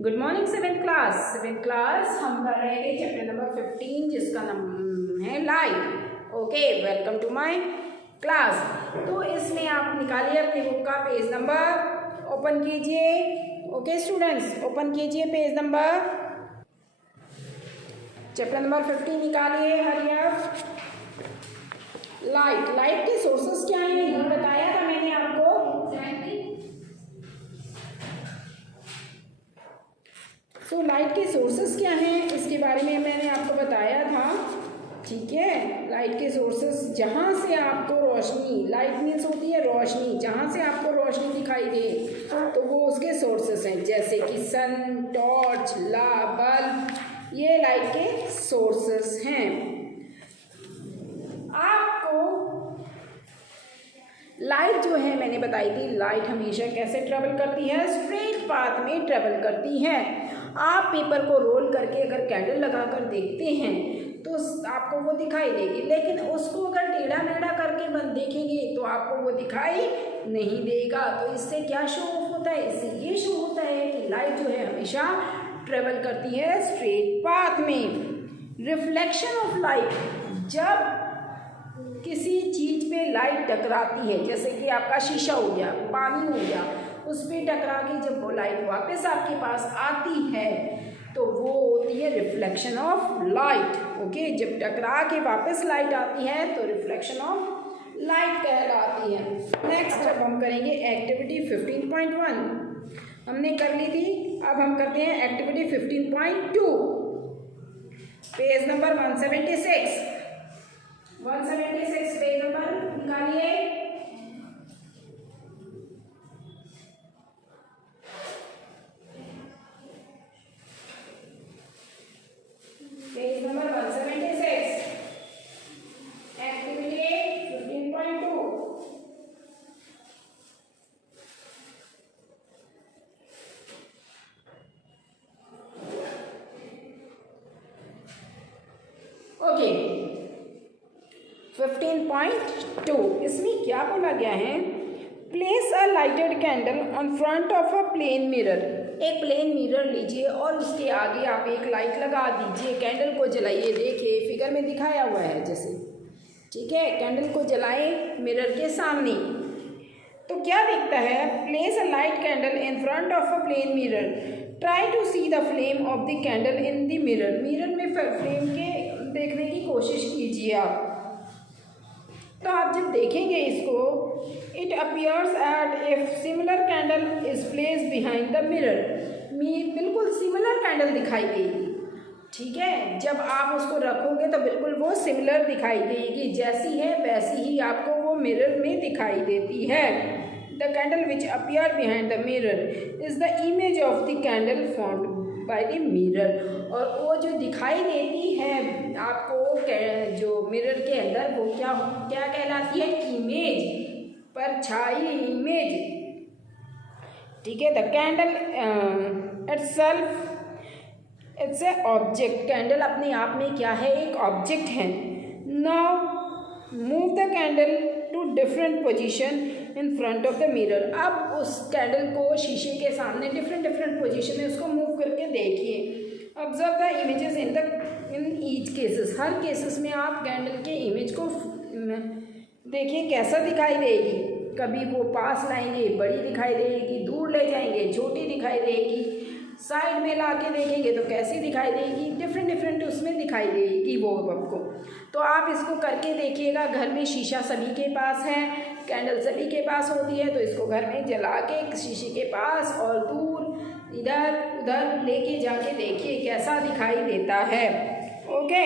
Good morning seventh class हम कर रहे थे चैप्टर नंबर 15 जिसका नाम है light. Okay, welcome to my class. तो इसमें आप निकालिए अपनी बुक का पेज नंबर, ओपन कीजिए। ओके स्टूडेंट्स, ओपन कीजिए पेज नंबर, चैप्टर नंबर 15 निकालिए। Hurry up. लाइट के सोर्सेस क्या हैं ये बताया था मैंने आपको। तो लाइट के सोर्सेस क्या हैं इसके बारे में मैंने आपको बताया था। ठीक है, लाइट के सोर्सेस जहाँ से आपको रोशनी, लाइट मीन्स होती है रोशनी, जहाँ से आपको रोशनी दिखाई दे तो वो उसके सोर्सेस हैं, जैसे कि सन, टॉर्च, बल्ब, ये लाइट के सोर्सेस हैं। आपको लाइट जो है मैंने बताई थी, लाइट हमेशा कैसे ट्रेवल करती है, स्ट्रेट पाथ में ट्रेवल करती है। आप पेपर को रोल करके अगर कैंडल लगाकर देखते हैं तो आपको वो दिखाई देगी, लेकिन उसको अगर टेढ़ा मेढ़ा करके बंद देखेंगे तो आपको वो दिखाई नहीं देगा। तो इससे क्या शो ऑफ होता है, इससे ये शो होता है कि लाइट जो है हमेशा ट्रेवल करती है स्ट्रेट पाथ में। रिफ्लेक्शन ऑफ लाइट, जब किसी चीज पे लाइट टकराती है, जैसे कि आपका शीशा हो गया, पानी हो गया, उस पर टकरा के जब वो लाइट वापस आपके पास आती है तो वो होती है रिफ्लेक्शन ऑफ लाइट। ओके, जब टकरा के वापस लाइट आती है तो रिफ्लेक्शन ऑफ लाइट कहलाती है। नेक्स्ट अब हम करेंगे एक्टिविटी 15.1, हमने कर ली थी, अब हम करते हैं activity 15.2, page number 176 page number निकालिए। Page number 176 activity 15.2। ओके, 15.2 इसमें क्या बोला गया है, place a lighted candle on front of a plane mirror. एक प्लेन मिरर लीजिए और उसके आगे आप एक लाइट लगा दीजिए, कैंडल को जलाइए। देखिए फिगर में दिखाया हुआ है जैसे, ठीक है, कैंडल को जलाएं मिरर के सामने तो क्या दिखता है, place a light candle in front of a plane mirror, try to see the flame of the candle in the mirror. Mirror में फ्लेम के देखने की कोशिश कीजिए आप। तो आप जब देखेंगे इसको, it appears at if similar candle is place behind the mirror, बिल्कुल सिमिलर कैंडल दिखाई देगी। ठीक है, जब आप उसको रखोगे तो बिल्कुल वो सिमिलर दिखाई देगी, जैसी है वैसी ही आपको वो मिरर में दिखाई देती है। The candle which appear behind the mirror is the image of the candle formed by the mirror. और वो जो दिखाई देती है आपको जो मिरर के अंदर, वो क्या कहलाती है, इमेज, परछाई, इमेज। ठीक है, the candle itself it's a object, candle अपने आप में क्या है, एक ऑब्जेक्ट है। Now move the candle to different position in front of the mirror. अब उस कैंडल को शीशे के सामने डिफरेंट पोजीशन में उसको मूव करके देखिए। Observe the images in each cases, her cases में आप कैंडल के इमेज को देखिए कैसा दिखाई देगी। कभी वो पास लाएंगे बड़ी दिखाई देगी, दूर ले जाएंगे छोटी दिखाई देगी, साइड में ला के देखेंगे तो कैसी दिखाई देगी, डिफरेंट उसमें दिखाई देगी वो आपको। तो आप इसको करके देखिएगा। घर में शीशा सभी के पास है, कैंडल सभी के पास होती है, तो इसको घर में जला के शीशे के पास और दूर इधर उधर लेके जाके देखिए कैसा दिखाई देता है। ओके,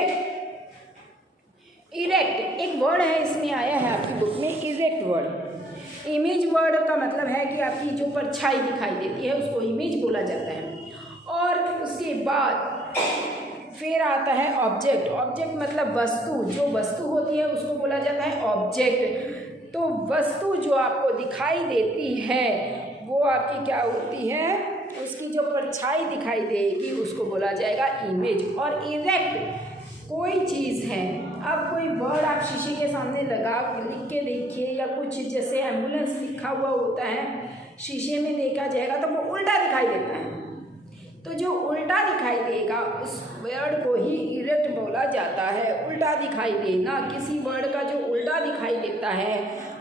इरेक्ट एक वर्ड है, इसमें आया है आपकी बुक में, इरेक्ट वर्ड। इमेज वर्ड का मतलब है कि आपकी जो परछाई दिखाई देती है उसको इमेज बोला जाता है। और उसके बाद फिर आता है ऑब्जेक्ट। ऑब्जेक्ट मतलब वस्तु, जो वस्तु होती है उसको बोला जाता है ऑब्जेक्ट। तो वस्तु जो आपको दिखाई देती है वो आपकी क्या होती है, उसकी जो परछाई दिखाई देगी उसको बोला जाएगा इमेज। और इरेक्ट कोई चीज़ है, अब कोई वर्ड आप शीशे के सामने लगा लिख के देखिए, या कुछ जैसे एम्बुलेंस लिखा हुआ होता है शीशे में देखा जाएगा तो वो उल्टा दिखाई देता है, तो दिखाई देगा उस वर्ड को ही इरेक्ट बोला जाता है। उल्टा दिखाई देना, किसी वर्ड का जो उल्टा दिखाई देता है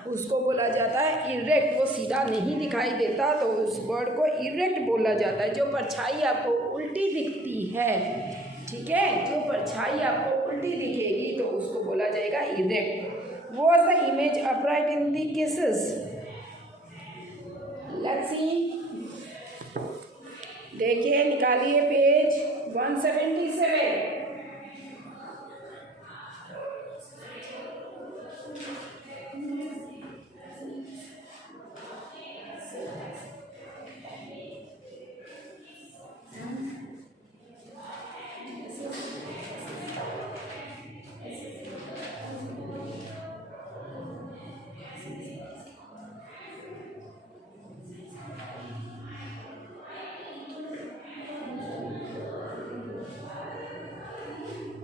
उसको बोला जाता है इरेक्ट। वो सीधा नहीं दिखाई देता तो उस वर्ड को इरेक्ट बोला जाता है। जो परछाई आपको उल्टी दिखती है, ठीक है, जो परछाई आपको उल्टी दिखेगी तो उसको बोला जाएगा erect. Was the image upright in the cases? Let's see, देखिए, निकालिए पेज 177।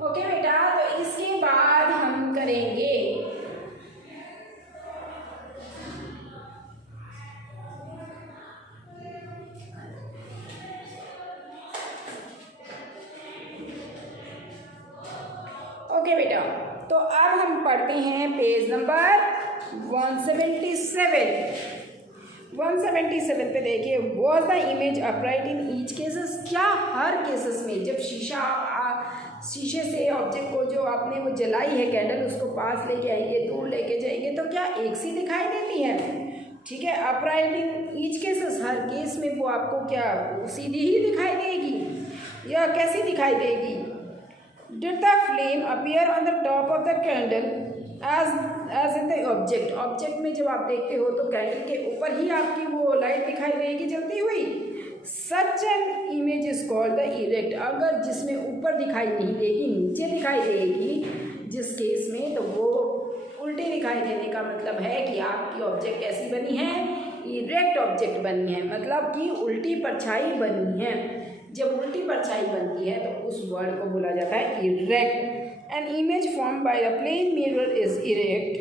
ओके बेटा, तो इसके बाद हम करेंगे ओके बेटा, तो अब हम पढ़ते हैं पेज नंबर 177। 177 पे देखिए, was the image upright in each cases? क्या हर केसेस में जब शीशे से ऑब्जेक्ट को जो आपने वो जलाई है कैंडल, उसको पास लेके आएंगे, दूर लेके जाएंगे तो क्या एक सी दिखाई देती है? ठीक है, upright in each cases, her case में वो आपको क्या सीधी ही दिखाई देगी या कैसी दिखाई देगी? Did the flame appear on the top of the candle as in the object? Object में जब आप देखते हो तो कैंडल के ऊपर ही आपकी वो लाइट दिखाई देगी जलती हुई। Such an image is called the erect. अगर जिसमें ऊपर दिखाई नहीं देगी, नीचे दिखाई देगी जिस केस में, तो वो उल्टे दिखाई देने का मतलब है कि आपकी ऑब्जेक्ट कैसी बनी है? इरेक्ट ऑब्जेक्ट बनी है, मतलब कि उल्टी परछाई बनी है। जब उल्टी परछाई बनती है तो उस वर्ड को बोला जाता है erect. An image form by the plane mirror is erect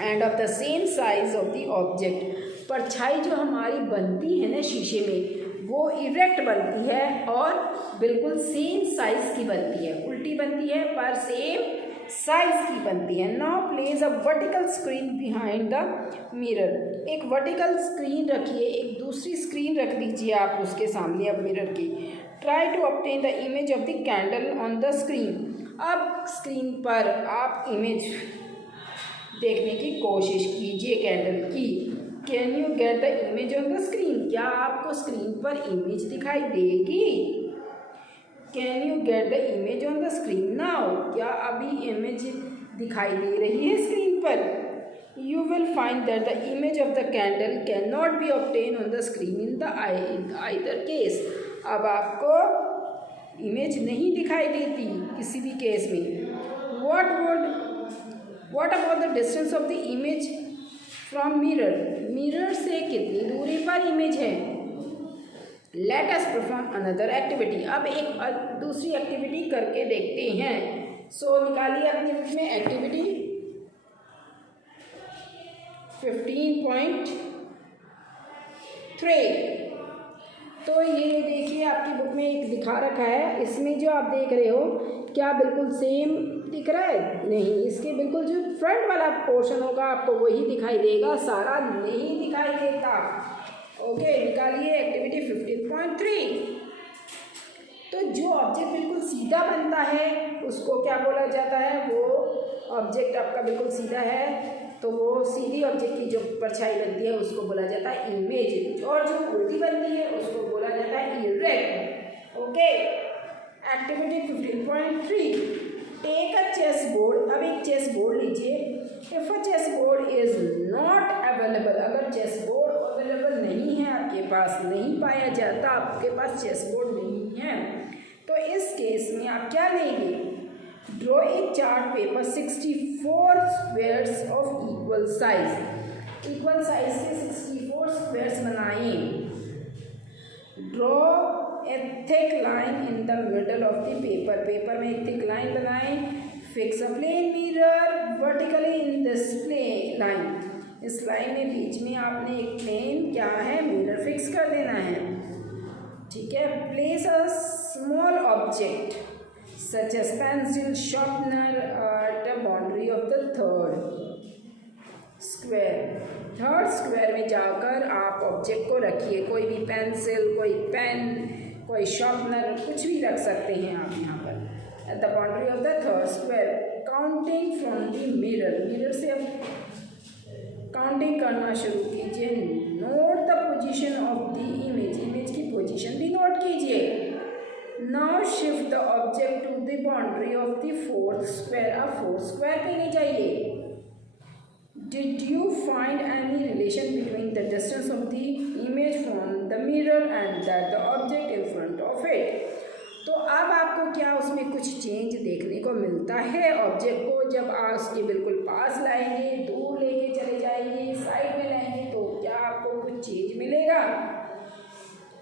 and of the same size of the object. परछाई जो हमारी बनती है ना शीशे में, वो इरेक्ट बनती है और बिल्कुल सेम साइज की बनती है। उल्टी बनती है पर सेम साइज की बनती है। Now place a vertical screen behind the mirror. एक वर्टिकल स्क्रीन रखिए, एक दूसरी स्क्रीन रख दीजिए आप उसके सामने अब मिरर की। Try to obtain the image of the candle on the screen. अब स्क्रीन पर आप इमेज देखने की कोशिश कीजिए कैंडल की। Can you get the image on the screen? क्या आपको स्क्रीन पर इमेज दिखाई देगी? Can you get the image on the screen now? क्या अभी इमेज दिखाई दे रही है स्क्रीन पर? You will find that the image of the candle can not be obtain on the screen in the either case. अब आपको image नहीं दिखाई देती किसी भी केस में। What about the distance of the image from mirror? Mirror से कितनी दूरी पर इमेज है? Let us perform another activity. अब एक दूसरी एक्टिविटी करके देखते हैं। सो निकालिए अपनी बुक में एक्टिविटी 15.3। तो ये देखिए आपकी बुक में एक दिखा रखा है, इसमें जो आप देख रहे हो क्या बिल्कुल सेम दिख रहा है? नहीं, इसके बिल्कुल जो फ्रंट वाला पोर्शन होगा आपको वही दिखाई देगा, सारा नहीं दिखाई देता। ओके, निकालिए एक्टिविटी 15.3। तो जो ऑब्जेक्ट बिल्कुल सीधा बनता है उसको क्या बोला जाता है? वो ऑब्जेक्ट आपका बिल्कुल सीधा है तो वो सीधी ऑब्जेक्ट की जो परछाई बनती है उसको बोला जाता है इमेज, और जो उल्टी बनती है उसको बोला जाता है erect. Okay, activity 15.3। Take a chess board. अब एक चेस बोर्ड लीजिए। If a chess board is not available, अगर चेस बोर्ड अवेलेबल नहीं है, आपके पास नहीं पाया जाता, आपके पास चेस बोर्ड नहीं है, तो इस केस में आप क्या लेंगे? Draw a chart paper 64 squares of equal size. Equal size के 64 स्क्वायर्स बनाएं। Draw a thick line in the middle of the paper. Paper में एक थिक लाइन बनाएं। Fix a plane mirror vertically in this plane line. इस line में बीच में आपने एक प्लेन क्या है मिरर फिक्स कर देना है। ठीक है, place a small object such as pencil, sharpener at the boundary of the third square. Third square में जाकर आप ऑब्जेक्ट को रखिए, कोई भी पेंसिल, कोई पेन, कोई शार्पनर, कुछ भी रख सकते हैं आप यहाँ पर। At the boundary of the third square, counting from the mirror, mirror से अब काउंटिंग करना शुरू कीजिए। Note the position of the image, image की पोजीशन भी नोट कीजिए। Now shift the object to the boundary of the fourth square, अब fourth square पे ले जाइए। Did you find any relation between the distance of the image from the mirror and that the object in front of it? तो अब आपको क्या उसमें कुछ चेंज देखने को मिलता है? ऑब्जेक्ट को जब आप उसके बिल्कुल पास लाएंगे, दूर लेके चले जाएंगे, साइड में लाएंगे, तो क्या आपको कुछ चेंज मिलेगा?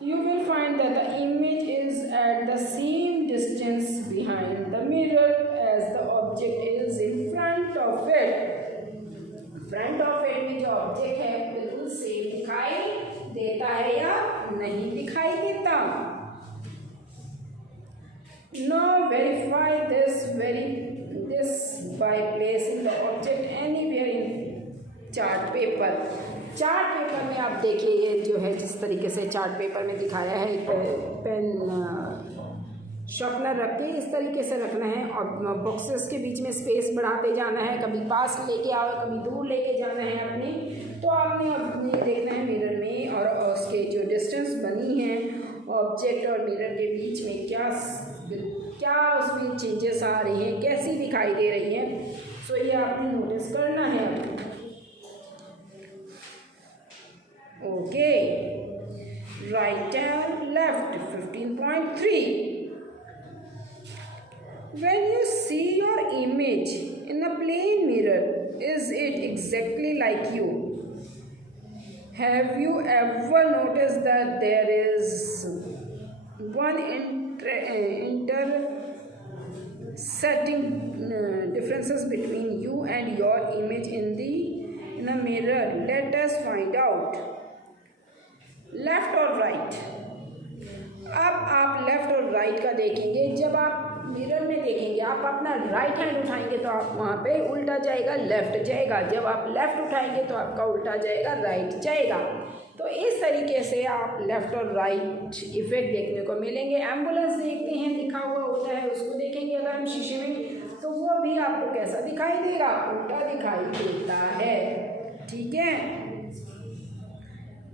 You will find that the image is at the same distance behind the mirror as the object is in front of it. Front of it में जो ऑब्जेक्ट है बिल्कुल सेम दिखाई देता है या नहीं दिखाई देता? Now verify this by placing the object anywhere in chart paper. Chart paper में आप देखिए, ये जो है जिस तरीके से चार्ट पेपर में दिखाया है, पेन शार्पनर रख के इस तरीके से रखना है और बॉक्सेस के बीच में स्पेस बढ़ाते जाना है, कभी पास लेके आओ, कभी दूर लेके जाना है अपने। तो आपने अपने देखना है मिरर में, और उसके जो डिस्टेंस बनी है ऑब्जेक्ट और मिरर के बीच में क्या उसमें चेंजेस आ रही हैं, कैसी दिखाई दे रही हैं। सो ये आपने नोटिस करना है। Okay, right and left 15.3। When you see your image in a plane mirror, is it exactly like you? Have you ever noticed that there is one intersecting differences between you and your image in a mirror? Let us find out. Left और right. अब आप left और right का देखेंगे। जब आप mirror में देखेंगे, आप अपना राइट हैंड उठाएंगे तो आप वहाँ पे उल्टा जाएगा, लेफ्ट जाएगा। जब आप लेफ्ट उठाएंगे तो आपका उल्टा जाएगा, राइट जाएगा। तो इस तरीके से आप लेफ्ट और राइट इफेक्ट देखने को मिलेंगे। एम्बुलेंस देखते हैं, लिखा हुआ होता है, उसको देखेंगे अगर हम शीशे में, तो वो भी आपको कैसा दिखाई देगा? उल्टा दिखाई देता है। ठीक है,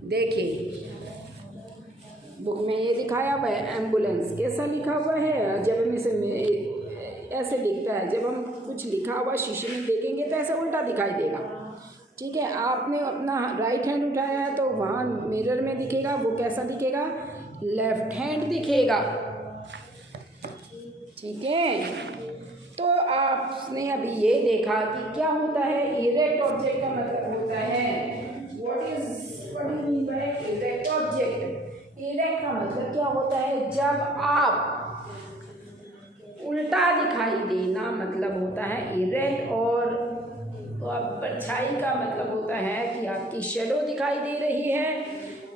देखिए बुक में ये दिखाया हुआ है, एम्बुलेंस कैसा लिखा हुआ है। जब हम इसे ऐसे दिखता है, जब हम कुछ लिखा हुआ शीशे में देखेंगे तो ऐसे उल्टा दिखाई देगा। ठीक है, आपने अपना राइट हैंड उठाया है तो वहाँ मिरर में दिखेगा, वो कैसा दिखेगा? लेफ्ट हैंड दिखेगा। ठीक है, तो आपने अभी ये देखा कि क्या होता है इरेक्ट ऑब्जेक्ट का मतलब होता है, what do you mean by erect object? Erect का मतलब क्या होता है? जब आप उल्टा दिखाई देना मतलब होता है इरेक्ट। और तो अब परछाई का मतलब होता है कि आपकी शेडो दिखाई दे रही है।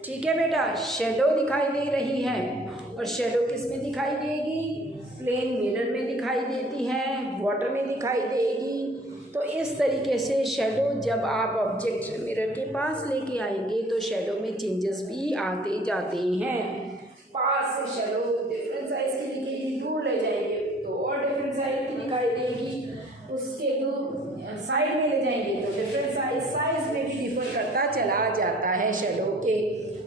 ठीक है बेटा, शेडो दिखाई दे रही है। और शेडो किस में दिखाई देगी? प्लेन मिरर में दिखाई देती है, वाटर में दिखाई देगी। तो इस तरीके से शेडो जब आप ऑब्जेक्ट मिरर के पास लेके आएंगे तो शेडो में चेंजेस भी आते जाते हैं। पास से शेडो डिफरेंट साइज की दिखेगी, दूर ले जाएंगे तो और डिफरेंट साइज की दिखाई देगी, उसके दूर साइड में ले जाएंगे तो डिफरेंट साइज में भी डिफर करता चला जाता है शेडो के।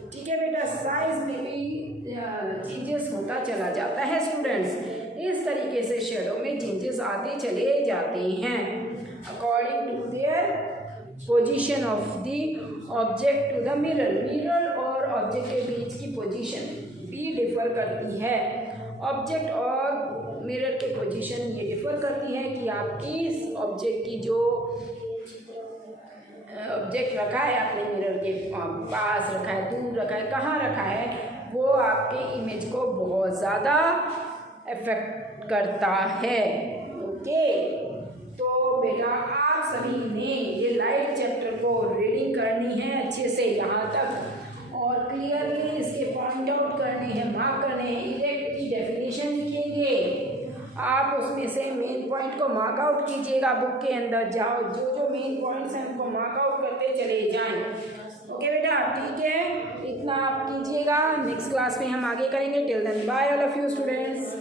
ठीक है बेटा, साइज में भी चेंजेस होता चला जाता है स्टूडेंट्स। इस तरीके से शेडो में चेंजेस आते चले जाते हैं according to their position of the object to the mirror. Mirror और ऑब्जेक्ट के बीच की पोजीशन भी डिफर करती है। ऑब्जेक्ट और मिरर के पोजीशन ये डिफर करती है कि आपकी इस ऑब्जेक्ट की जो ऑब्जेक्ट रखा है आपने मिरर के पास रखा है, दूर रखा है, कहाँ रखा है, वो आपके इमेज को बहुत ज़्यादा इफेक्ट करता है। ओके, तो बेटा आप सभी ने ये लाइट चैप्टर को रीडिंग करनी है अच्छे से यहाँ तक, और क्लियरली इसके पॉइंट आउट करने हैं, मार्क करने हैं। इरेक्ट की डेफिनेशन आप उसमें से मेन पॉइंट को मार्क आउट कीजिएगा, बुक के अंदर जाओ, जो जो मेन पॉइंट्स हैं उनको मार्क आउट करते चले जाएं। ओके बेटा, ठीक है, इतना आप कीजिएगा। नेक्स्ट क्लास में हम आगे करेंगे। Till then bye all of you students.